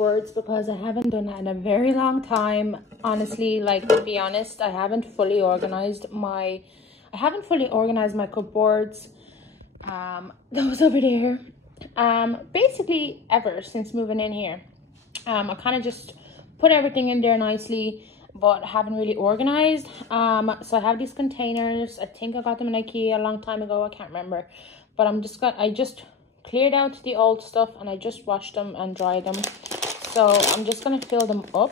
cupboards because I haven't done that in a very long time. Honestly, like, to be honest, I haven't fully organized my cupboards. Those over there. Basically ever since moving in here. I kind of just put everything in there nicely, but haven't really organized. So I have these containers. I think I got them in IKEA a long time ago. I can't remember, but I just cleared out the old stuff and I just washed them and dried them. So I'm just gonna fill them up.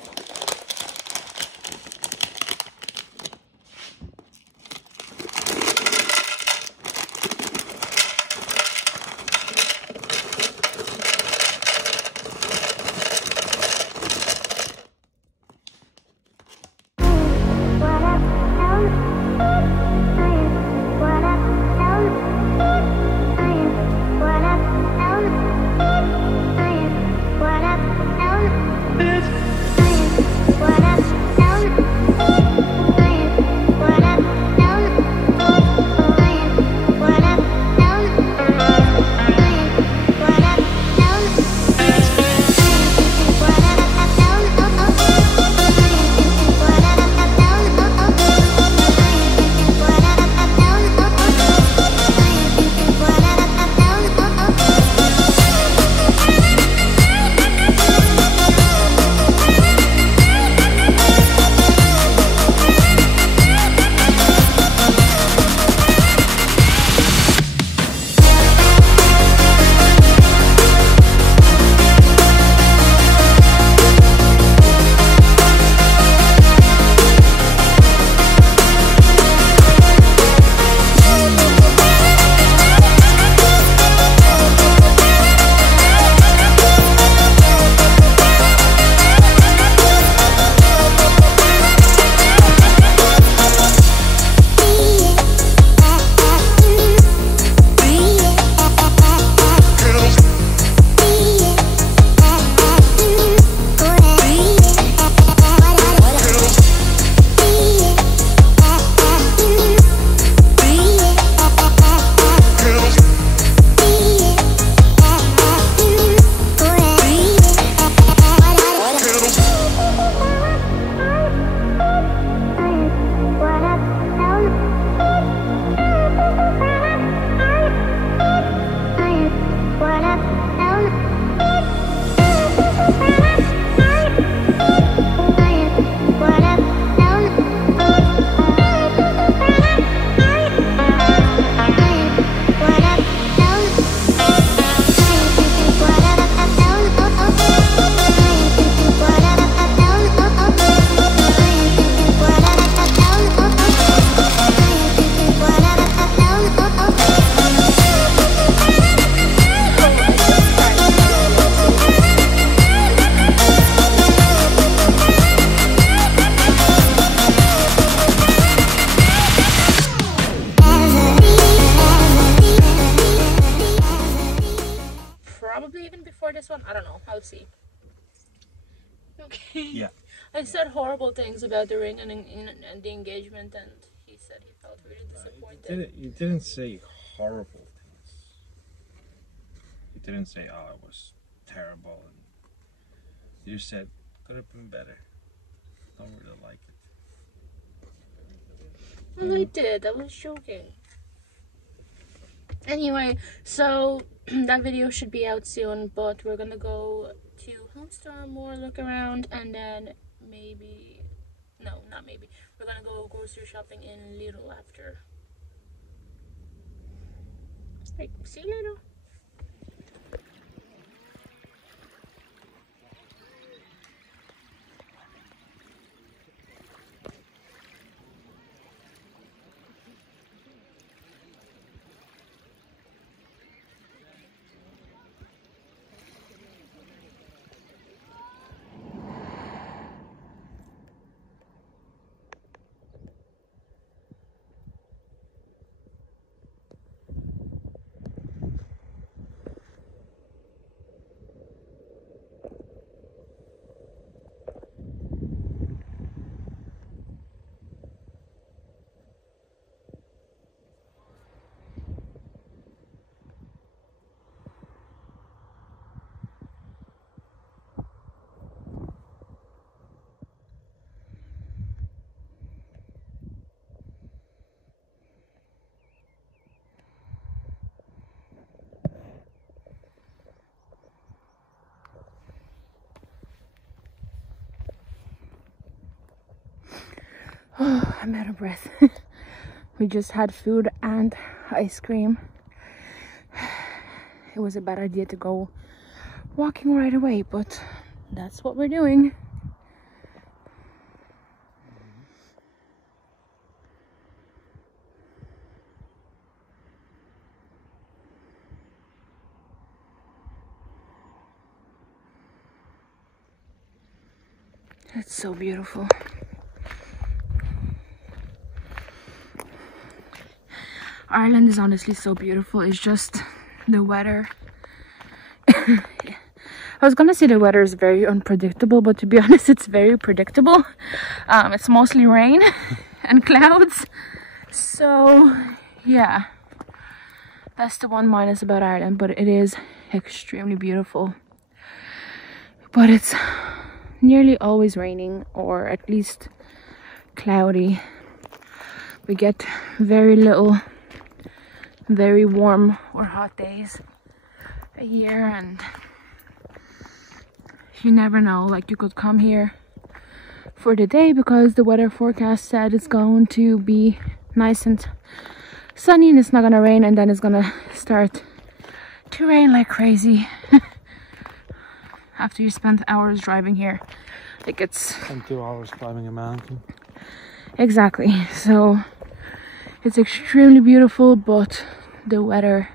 This one, I don't know, I'll see. Okay. Yeah. I said horrible things about the ring and the engagement, and he said he felt really disappointed. You didn't say horrible things. You didn't say, oh, it was terrible. And you said, could have been better. Don't really like it. Well, I did. I was joking. Anyway, so that video should be out soon, but we're gonna go to Homestar more, look around, and then maybe, no, not maybe, we're gonna go grocery shopping in Lidl after. Right, see you later. I'm out of breath. We just had food and ice cream. It was a bad idea to go walking right away, but that's what we're doing. It's so beautiful. Ireland is honestly so beautiful. It's just the weather. I was gonna say the weather is very unpredictable, but to be honest, it's very predictable. It's mostly rain and clouds. So yeah, that's the one minus about Ireland, but it is extremely beautiful. But it's nearly always raining, or at least cloudy. We get very little very warm or hot days a year, and you never know, like you could come here for the day because the weather forecast said it's going to be nice and sunny and it's not gonna rain, and then it's gonna start to rain like crazy after you spend hours driving here. Like it's... And 2 hours climbing a mountain. Exactly. So it's extremely beautiful, but the weather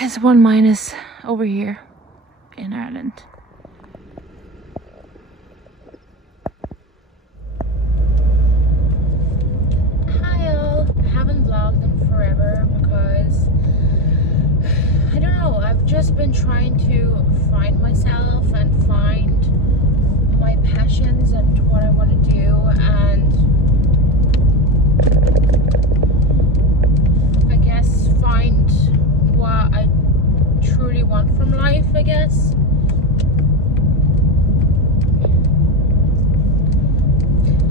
is one minus over here in Ireland. Hi all. I haven't vlogged in forever because I don't know, I've just been trying to find myself and find my passions and what I want to do, and I guess find what I truly want from life, I guess.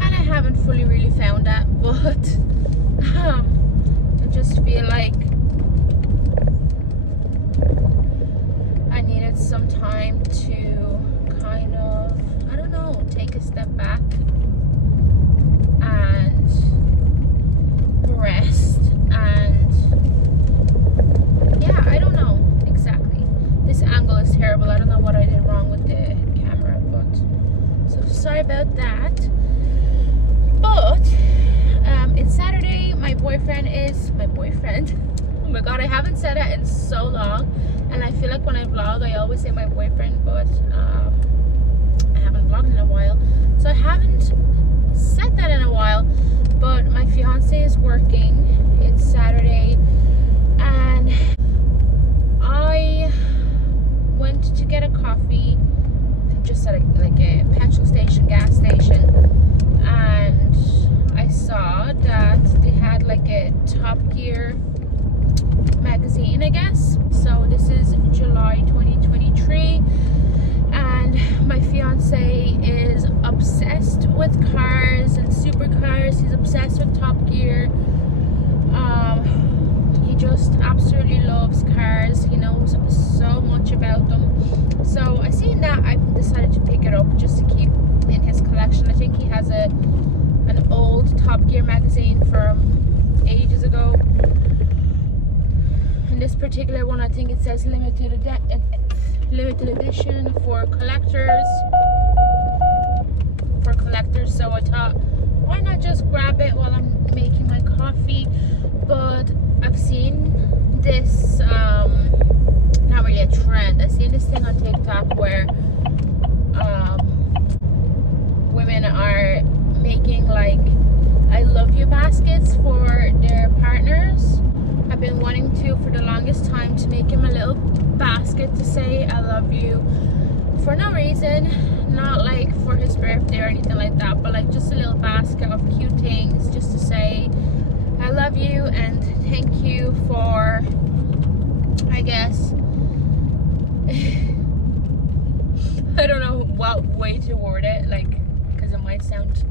And I haven't fully really found that, but I just feel like I needed some time to kind of, I don't know, take a step back and rest, and yeah, I don't know exactly. This angle is terrible. I don't know what I did wrong with the camera, but so sorry about that. But it's Saturday. My boyfriend is my boyfriend. Oh my god, I haven't said that in so long, and I feel like when I vlog I always say my boyfriend, but I haven't vlogged in a while, so I haven't said that in a while. But my fiance is working. It's Saturday, and I went to get a coffee just at like a petrol station, gas station, and I saw that they had like a Top Gear magazine, I guess. So this is July 2023, and my fiance is obsessed with cars and supercars. He's obsessed with Top Gear. He just absolutely loves cars. He knows so much about them. So I seen that, I decided to pick it up just to keep in his collection. I think he has an old Top Gear magazine from ages ago. And this particular one, I think it says limited edition for collectors. So I thought, why not just grab it while I'm making my coffee? But I've seen this, not really a trend, I've seen this thing on TikTok where women are making like I love you baskets for their partners. I've been wanting to for the longest time to make him a little basket to say I love you for no reason, not like for his birthday or anything like that, but like just a little basket of cute things just to say I love you and thank you for, I guess, I don't know what way to word it, like, because it might sound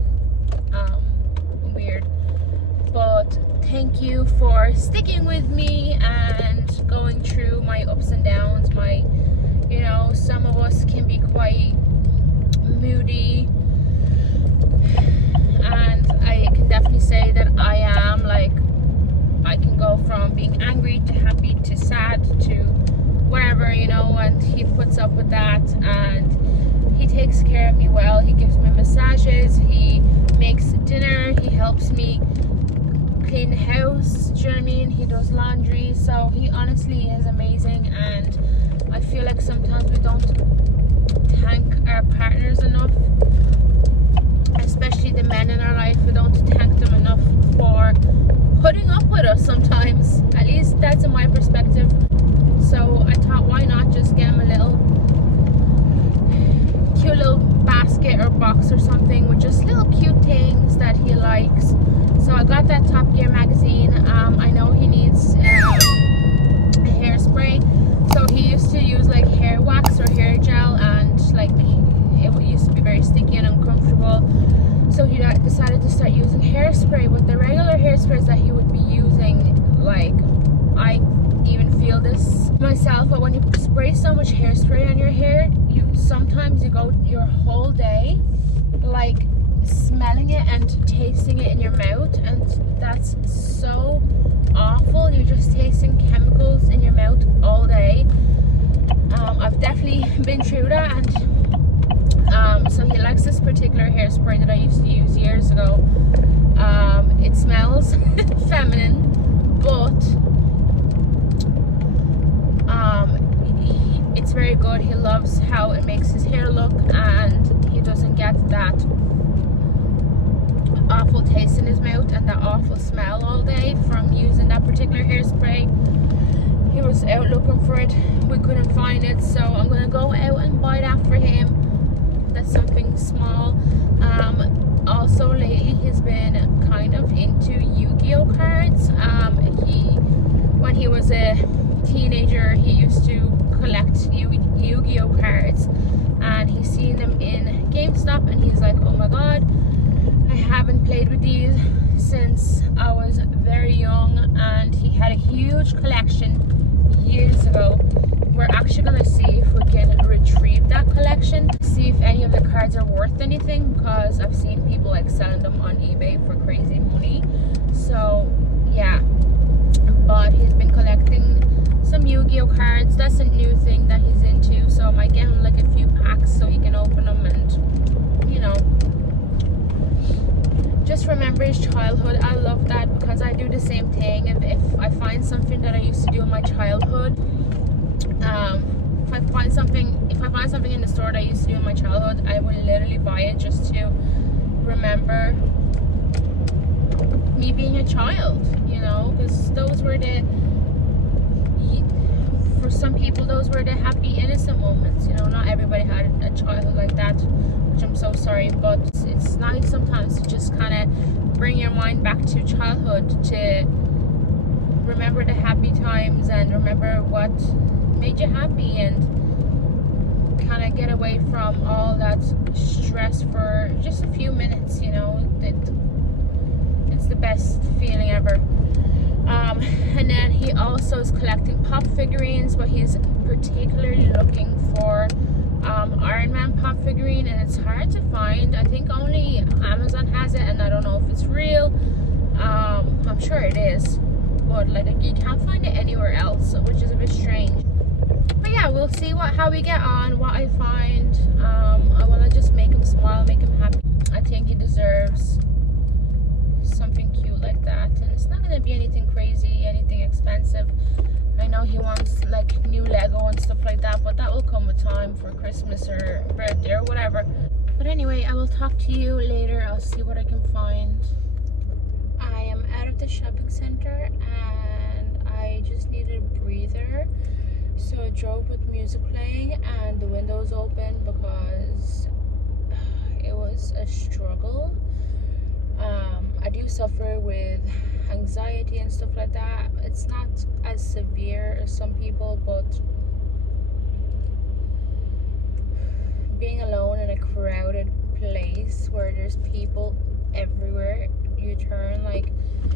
weird, but thank you for sticking with me and going through my ups and downs. My, you know, some of us can be quite moody and angry to happy to sad to whatever, you know, and he puts up with that, and he takes care of me well. He gives me massages, he makes dinner, he helps me clean the house, do you know what I mean? He does laundry, so he honestly is amazing. And I feel like sometimes we don't thank our partners enough, especially the men in our life. We don't thank them enough for putting up with us sometimes. At least that's in my perspective. So I thought, why not just get him a cute little basket or box or something with just little cute things that he likes. So I got that Top Gear magazine. I know he needs a hairspray. So he used to use like hair wax or hair gel, and like it used to be very sticky and uncomfortable. So he decided to start using hairspray. With the regular hairsprays that he would be using, like, I even feel this myself, but when you spray so much hairspray on your hair, sometimes you go your whole day like smelling it and tasting it in your mouth, and that's so awful. You're just tasting chemicals in your mouth all day. I've definitely been through that, and so he likes this particular hairspray that I used to use years ago. It smells feminine, but it's very good. He loves how it makes his hair look, and he doesn't get that awful taste in his mouth and that awful smell all day from using that particular hairspray. He was out looking for it, we couldn't find it, so I'm gonna go out and buy that for him. That's something small. Also lately he's been kind of into Yu-Gi-Oh cards. When he was a teenager, he used to collect Yu-Gi-Oh cards, and he's seen them in GameStop, and he's like, oh my god, I haven't played with these since I was very young. And he had a huge collection years ago. We're actually going to see if we can retrieve that collection, see if any of the cards are worth anything, because I've seen people like selling them on eBay for crazy money. So yeah, but he's been collecting some Yu-Gi-Oh cards. That's a new thing that he's into, so I might get him like a few packs so he can open them and, you know, just remember his childhood. I love that, because I do the same thing. If I find something that I used to do in my childhood, if I find something in the store that I used to do in my childhood, I will literally buy it just to remember me being a child, you know, because those were for some people, those were the happy, innocent moments, you know. Not everybody had a childhood like that, which I'm so sorry, but it's nice sometimes to just kind of bring your mind back to childhood, to remember the happy times and remember what made you happy, and kind of get away from all that stress for just a few minutes, you know. It's the best feeling ever. And then he also is collecting pop figurines, but he's particularly looking for Iron Man pop figurine, and it's hard to find. I think only Amazon has it, and I don't know if it's real. I'm sure it is, but like you can't find it anywhere else, which is a bit strange. But yeah, we'll see how we get on, what I find. I want to just make him smile, make him happy. I think he deserves something cute like that, and it's not going to be anything crazy, anything expensive. I know he wants like new Lego and stuff like that, but that will come with time for Christmas or birthday or whatever. But anyway, I will talk to you later. I'll see what I can find. I am out of the shopping center and I just needed a breather, so I drove with music playing and the windows open because it was a struggle. I do suffer with anxiety and stuff like that. It's not as severe as some people, but being alone in a crowded place where there's people everywhere you turn, like,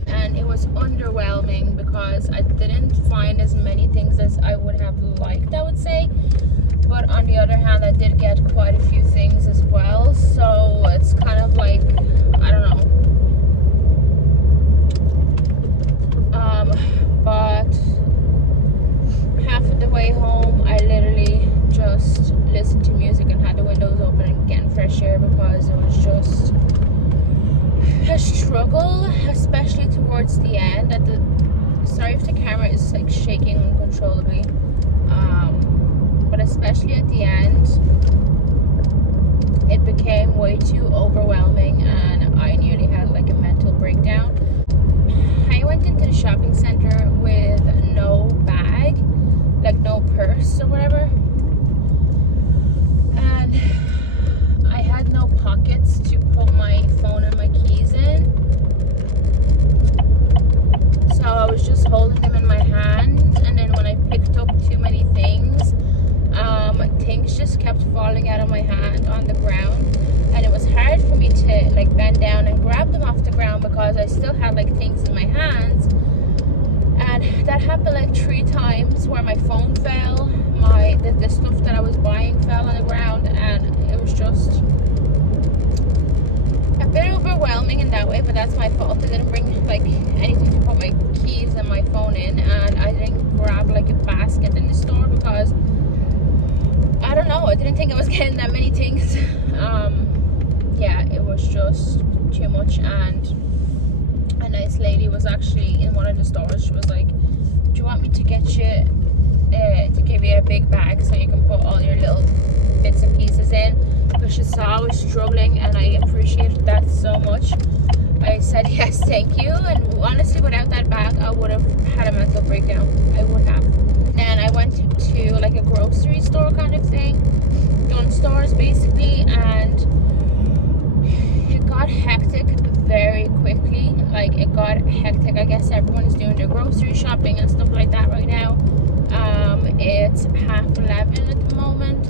and it was underwhelming because I didn't find as many things as I would have liked, I would say. But on the other hand, I did get quite a few things as well, so it's kind of like, I don't know. But struggle, especially towards the end. Sorry if the camera is like shaking uncontrollably, but especially at the end, it became way too overwhelming and I nearly had like a mental breakdown. I went into the shopping center with no bag, like no purse or whatever, and I had no pockets to put my phone and my keys in, so I was just holding them in my hand, and then when I picked up too many things, things just kept falling out of my hand on the ground, and it was hard for me to like bend down and grab them off the ground because I still had like things in my hands. And that happened like 3 times where my phone fell, the stuff that I was buying fell on the ground, and it was just a bit overwhelming in that way, but that's my fault. I didn't bring like anything to put my keys and my phone in, and I didn't grab like a basket in the store because I don't know, I didn't think I was getting that many things. Yeah, it was just too much. And a nice lady was actually in one of the stores. She was like, do you want me to get you to give you a big bag so you can put all your little bits and pieces in? Because she saw I was struggling, and I appreciated that so much. I said yes, thank you. And honestly, without that bag, I would have had a mental breakdown. I would have. Then I went to like a grocery store kind of thing, gun stores basically, and it got hectic very quickly. Like, it got hectic. I guess everyone is doing their grocery shopping and stuff like that right now. It's 11:30 at the moment,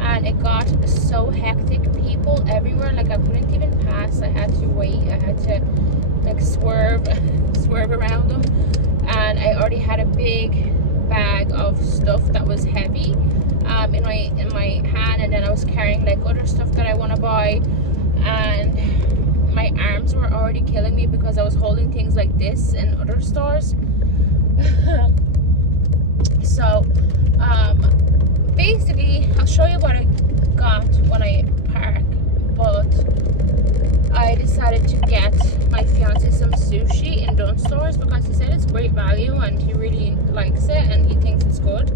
and it got so hectic. People everywhere, like I couldn't even pass. I had to wait. I had to like swerve around them, and I already had a big bag of stuff that was heavy in my hand, and then I was carrying like other stuff that I want to buy, and my arms were already killing me because I was holding things like this in other stores. So basically I'll show you what I got when I park, but I decided to get my fiance some sushi in Dunn stores because he said it's great value and he really likes it and he thinks it's good.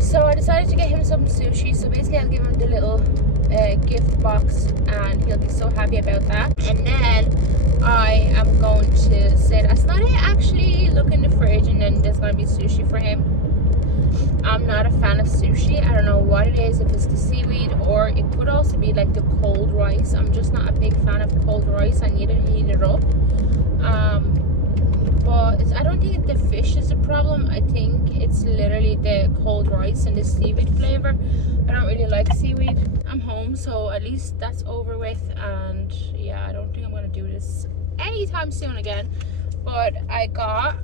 So I decided to get him some sushi. So basically I'll give him the little gift box and he'll be so happy about that. And then I am going to say that's not it, actually look in the fridge, and then there's going to be sushi for him. I'm not a fan of sushi. I don't know what it is, if it's the seaweed or it could also be like the cold rice. I'm just not a big fan of cold rice. I need to heat it up. But I don't think the fish is the problem. I think it's literally the cold rice and the seaweed flavor. I don't really like seaweed. I'm home, so at least that's over with. And yeah, I don't think I'm gonna do this anytime soon again. But I got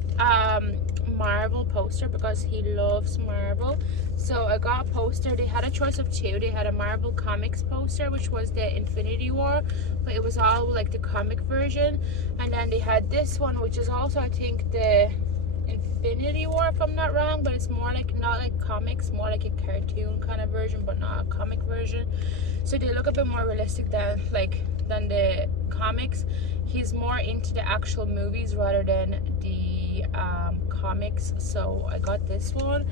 Marvel poster because he loves Marvel. So I got a poster. They had a choice of 2. They had a Marvel Comics poster, which was the Infinity War, but it was all like the comic version. And then they had this one, which is also I think the Infinity War if I'm not wrong, but it's more like not like comics, more like a cartoon kind of version, but not a comic version. So they look a bit more realistic than the comics. He's more into the actual movies rather than the comics. So I got this one.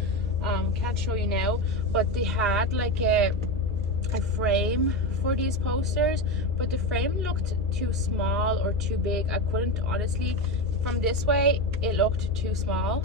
Can't show you now, but they had like a frame for these posters, but the frame looked too small or too big. I couldn't honestly, from this way it looked too small,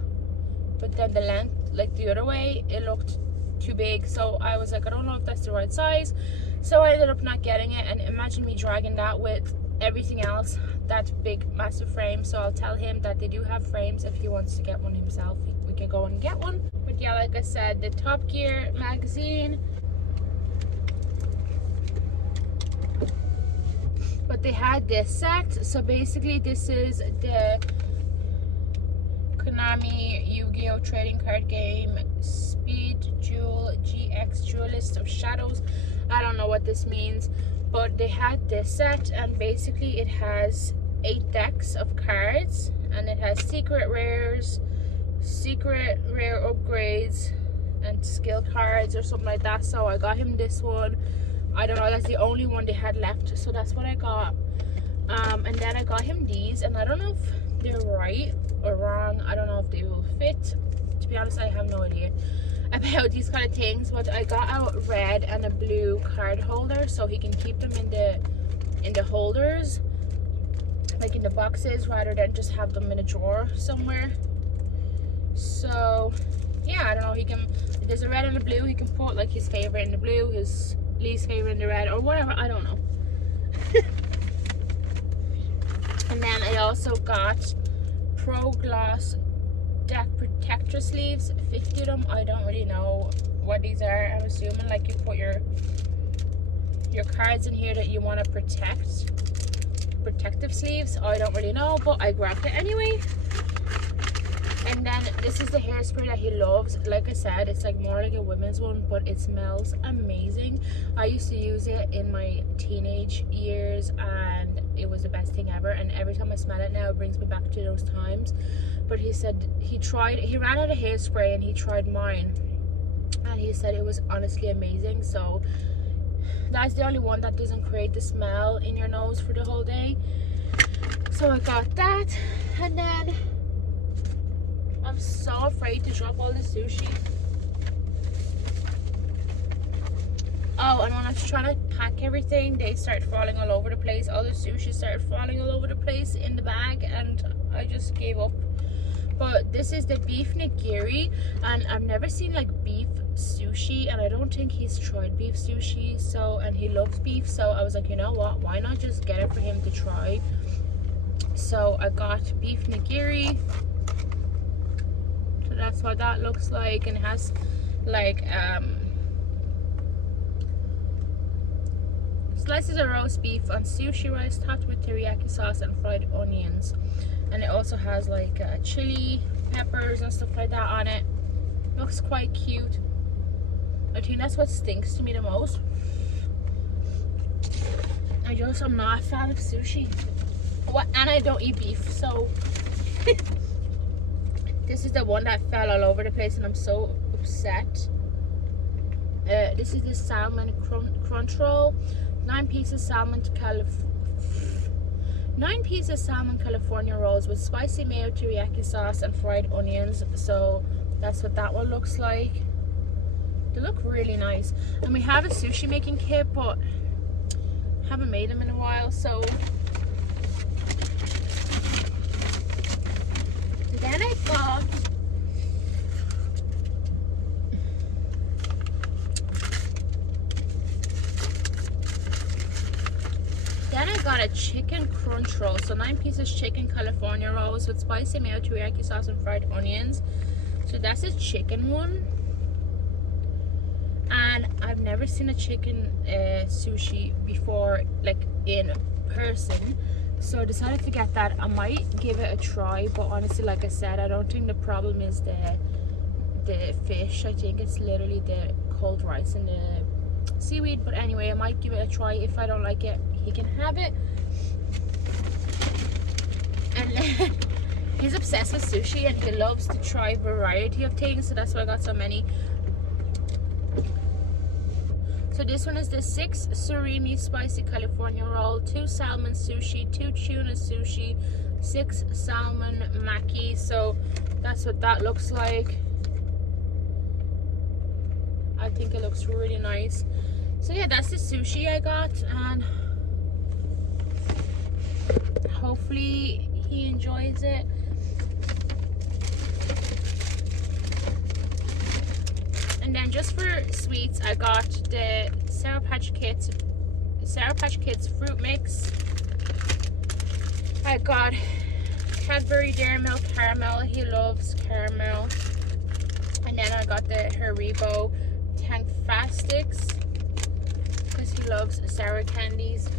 but then the length, like the other way, it looked too big. So I was like, I don't know if that's the right size, so I ended up not getting it. And imagine me dragging that with everything else, that big massive frame. So I'll tell him that they do have frames. If he wants to get one himself, we can go and get one. But yeah, like I said, the Top Gear magazine, but they had this set. So basically this is the Konami Yu-Gi-Oh trading card game, Speed Duel GX Duelist of Shadows. I don't know what this means, but they had this set, and basically it has 8 decks of cards, and it has secret rares, secret rare upgrades, and skill cards or something like that. So I got him this one. I don't know, that's the only one they had left, so that's what I got. And then I got him these, and I don't know if they're right or wrong. I don't know if they will fit. To be honest, I have no idea about these kind of things, but I got a red and a blue card holder so he can keep them in the holders, like in the boxes, rather than just have them in a drawer somewhere. So yeah, I don't know, he can, there's a red and a blue, he can put like his favorite in the blue, his least favorite in the red, or whatever, I don't know. And then I also got Pro Gloss Deck Protector sleeves, 50 of them. I don't really know what these are. I'm assuming like you put your cards in here that you want to protect. Protective sleeves, I don't really know, but I grabbed it anyway. And then this is the hairspray that he loves. Like I said, it's like more like a women's one, but it smells amazing. I used to use it in my teenage years and it was the best thing ever, and every time I smell it now it brings me back to those times. But he said he ran out of hairspray and he tried mine and he said it was honestly amazing. So that's the only one that doesn't create the smell in your nose for the whole day. So I got that. And then I'm so afraid to drop all the sushi. Oh, and when I was trying to pack everything, they started falling all over the place. All the sushi started falling all over the place in the bag, and I just gave up. But this is the beef nigiri, and I've never seen like beef sushi, and I don't think he's tried beef sushi, so, and he loves beef, so I was like, you know what, why not just get it for him to try. So I got beef nigiri. So that's what that looks like, and it has like slices of roast beef on sushi rice topped with teriyaki sauce and fried onions. And it also has like chili peppers and stuff like that on it. Looks quite cute. I think that's what stinks to me the most. I'm not a fan of sushi. And I don't eat beef, so this is the one that fell all over the place and I'm so upset. This is the salmon crunch roll. 9 pieces salmon California rolls with spicy mayo, teriyaki sauce and fried onions. So that's what that one looks like. They look really nice. And we have a sushi making kit, but haven't made them in a while. So then I got a chicken crunch roll. So 9 pieces chicken California rolls with spicy mayo, teriyaki sauce and fried onions. So that's a chicken one. And I've never seen a chicken sushi before, like in person. So I decided to get that. I might give it a try, but honestly, like I said, I don't think the problem is the fish. I think it's literally the cold rice and the seaweed. But anyway, I might give it a try. If I don't like it, he can have it. And he's obsessed with sushi and he loves to try a variety of things, so that's why I got so many. So this one is the 6 surimi spicy California roll, 2 salmon sushi, 2 tuna sushi, 6 salmon maki. So that's what that looks like. I think it looks really nice. So yeah, that's the sushi I got, and hopefully he enjoys it. And then just for sweets, I got the Sour Patch Kids fruit mix. I got Cadbury Dairy Milk caramel. He loves caramel. And then I got the Haribo Tank Fast Sticks because he loves sour candies.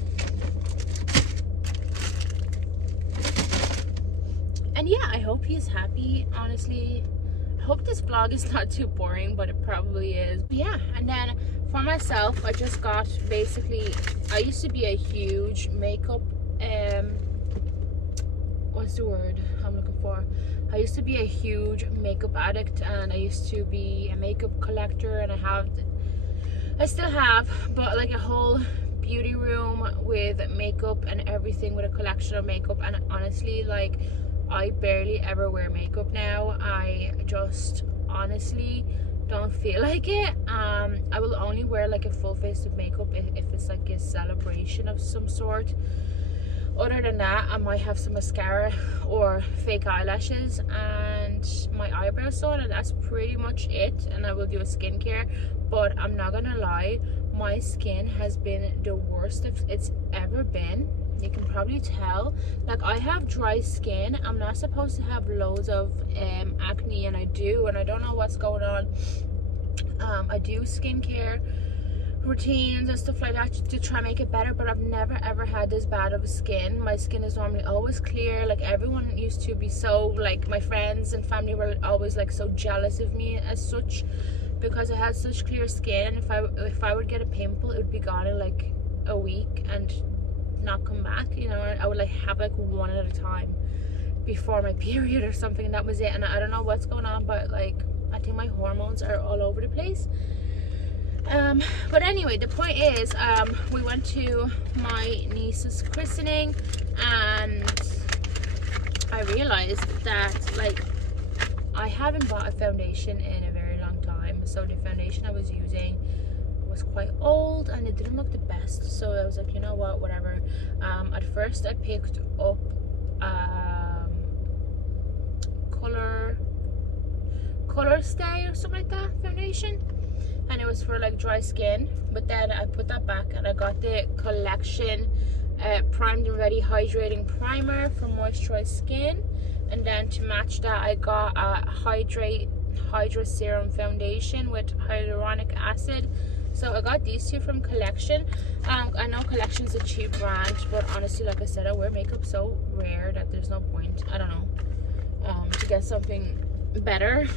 And yeah, I hope he's happy. Honestly, I hope this vlog is not too boring, but it probably is. Yeah, and then for myself, I just got basically, I used to be a huge makeup, what's the word I'm looking for? I used to be a huge makeup addict, and I used to be a makeup collector, and I still have, but like a whole beauty room with makeup and everything, with a collection of makeup. And honestly, like, I barely ever wear makeup now. I just honestly don't feel like it. I will only wear like a full face of makeup if it's like a celebration of some sort. Other than that, I might have some mascara or fake eyelashes and my eyebrows on, and that's pretty much it. And I will do a skincare, but I'm not gonna lie, my skin has been the worst it's ever been. You can probably tell, like, I have dry skin. I'm not supposed to have loads of acne, and I do, and I don't know what's going on. I do skincare routines and stuff like that to try and make it better, but I've never ever had this bad of skin. My skin is normally always clear. Like, everyone used to be so, like, my friends and family were always like so jealous of me as such, because I had such clear skin. And if I would get a pimple, it would be gone in like a week and not come back, you know. I would like have like one at a time before my period or something, and that was it. And I don't know what's going on, but like, I think my hormones are all over the place. But anyway, the point is, we went to my niece's christening, and I realized that, like, I haven't bought a foundation in a very long time. So the foundation I was using was quite old and it didn't look the best. So I was like, you know what, whatever. At first I picked up color stay or something like that foundation, and it was for like dry skin. But then I put that back and I got the collection primed and ready hydrating primer for moisturized skin. And then to match that, I got a Hydra Serum Foundation with hyaluronic acid. So I got these two from Collection. I know Collection's a cheap brand, but honestly, like I said, I wear makeup so rare that there's no point, I don't know, to get something better.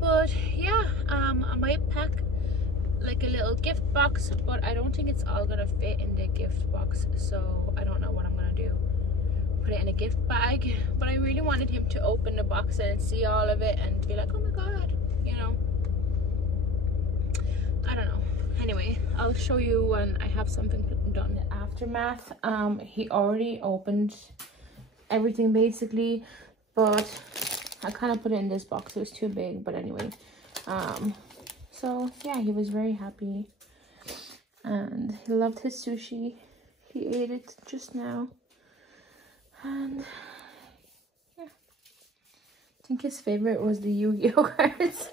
But yeah, I might pack like a little gift box, but I don't think it's all gonna fit in the gift box, so I don't know what I'm gonna do. Put it in a gift bag. But I really wanted him to open the box and see all of it and be like, oh my god, you know. I don't know. Anyway, I'll show you when I have something done. The aftermath, he already opened everything basically, but I kind of put it in this box. It was too big, but anyway. So yeah, he was very happy and he loved his sushi. He ate it just now. And yeah, I think his favorite was the Yu-Gi-Oh cards.